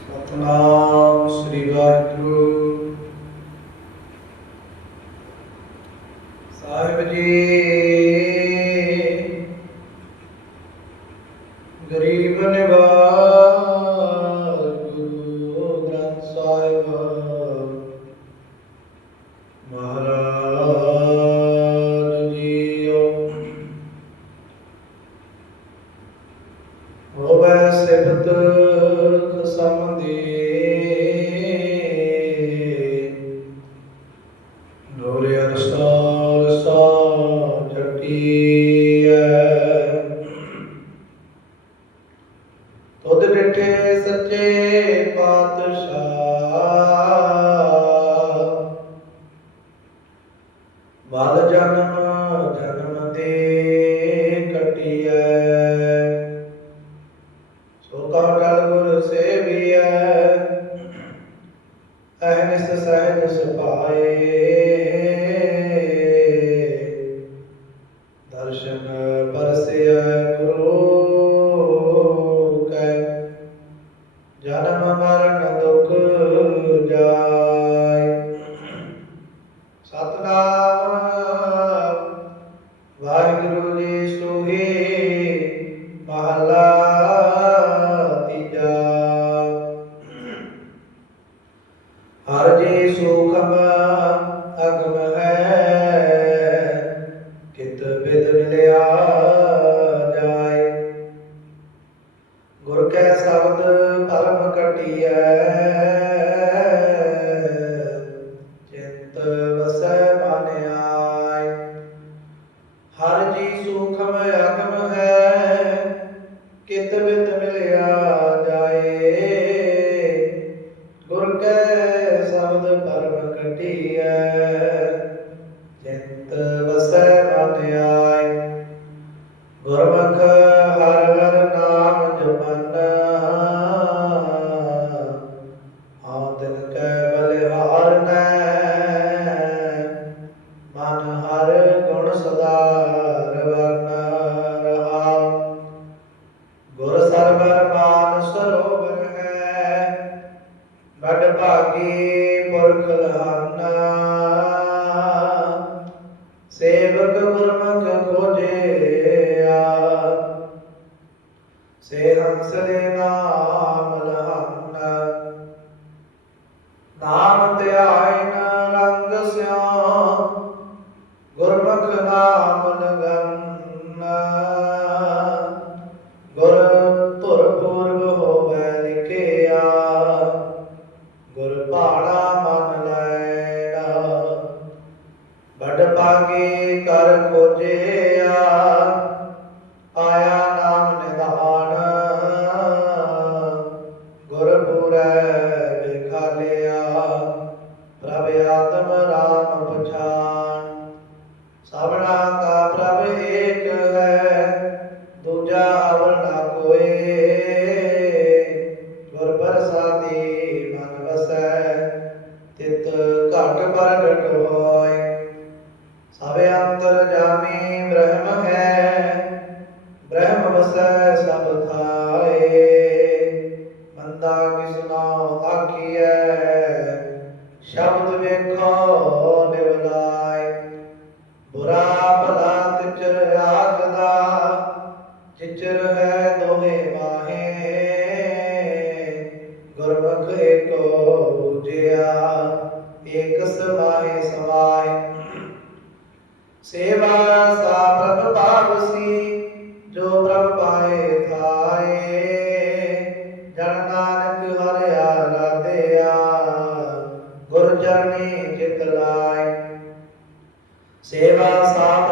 ਸਤਨਾਮ ਸ੍ਰੀ ਵਾਹਿਗੁਰੂ। ਸਾਹਿਬ ਜੀ ਗਰੀਬ ਨਿਵਾਜ ਗੁਰੂ ਗ੍ਰੰਥ ਸਾਹਿਬ। ਤੁਧ ਡਿਠੇ ਸੱਚੇ ਪਾਤਸ਼ਾਹ। ਵਲ ਜਨਮ ਜਨਮ ਦੇ ਕਟਿਐ। ਸੋ ਕਉ ਟਲ ਗੁਰ ਸੇਵੀਐ। ਅਹਨਿਸ ਸਹਿਜ ਸੁਭਾਏ ਦਰਸ਼ਨ ਪਰਸਿਐ ਗੁਰੂ। ਤੀਜਾ ਹਰ ਜੀ ਸੁਖਮ ਅਗਮ ਹੈ, ਕਿਤ ਬਿਦ ਮਿਲਿਆ ਜਾਏ। ਗੁਰ ਕੈ ਸ਼ਬਦ ਪਰਮ ਕਟਿਐ, ਚਿੰਤ ਹਰ ਜੀ ਸੁਖਮ ਅਗਮ ਹੈ ਕਿਤ ਬਿਤ ਮਿਲਿਆ ਜਾਏ। ਗੁਰ ਕੈ ਸ਼ਬਦ ਪਰਮ ਕਟਿਐ ਚਿੰਤ ਵਸੈ ਮਨ ਆਏ। ਗੁਰਮੁਖ ਹਰ ਹਰ ਨਾਮ ਜਪਨ ਆਦਿਨ ਕੈ ਬਲਿਹਾਰਨੈ ਮਨ ਹਰ ਗੁਣ ਸਦਾ ਰਵਨ। ਭਾਗੀ ਪੁਰਖ ਲਹਾਨਾ। ਸੇਵਕ ਗੁਰਮੁਖ ਖੋਜਿਆ। ਸੇ ਹੰਸ ਦੇ ਨਾਮ ਲਹਾਨਾ। ਨਾਮ ਧਿਆਇਨ ਰੰਗ ਸਿਉ। ਗੁਰਮੁਖ ਨਾਮ ਲਗਨ ਬੜ ਪਾਗੇ ਕਰ ਖੋਜਿਆ, ਆਇਆ ਨਾਮ ਨਿਧਾਨ। ਗੁਰ ਪੂਰੈ ਪ੍ਰਭ ਆਤਮ ਰਾਮ ਪਛਾਨ। ਸਭਨਾ ਕਾ ਪ੍ਰਭ ਏਕ ਹੈ, ਦੂਜਾ ਅਵਰ ਨਾ ਕੋਏ। ਗੁਰ ਪ੍ਰਸਾਦੀ ਮਨ ਵਸੈ, ਤਿਤ ਘਟ ਪ੍ਰਗਟ ਹੋਏ ਗੁਰਮੁਖ ਏਕੋ ਬੂਝਿਆ ਏਕ ਸਮਾਹੇ ਸਮਾਏ ਸੇਵਾ ਸਾ ਪ੍ਰਭ ਪਾਵਸੀ ਜੋ ਪ੍ਰਭ ਪਾਏ ਥਾਏ ਜਨ ਨਾਨਕ ਹਰਿ ਆਰਾਧਿਆ ਗੁਰ ਚਰਨੀ ਚਿਤ ਲਾਏ ਸੇਵਾ ਸਾ